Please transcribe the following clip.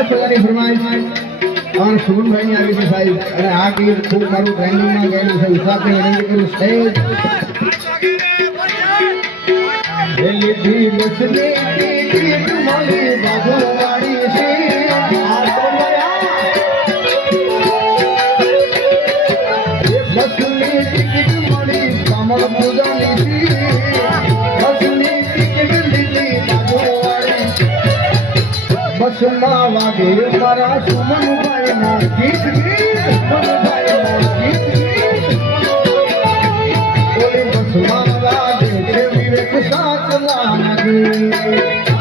પ્રકારની ફરમાઈશ और सुमन भाई આવી છે સાહેબ અને આ ગીત ખૂબ મારું ટ્રેન્ડિંગ માં ગયેલું છે ઉસાકે વિનંતી કરું સ્ટેજ એલીધી બસની ટિકિટ મળી બાબુવાડી છે આ તો મયા એ બસની ટિકિટ મળી કમળ પૂજાની છે બસની ટિકિટ લીધી બાબુવાડી બસમાં વાગે મારા સુમનભાઈ ના ગીત સુમનભાઈ ના ગીત બસમાં વાગે વિવેક સાચલા ના ગીત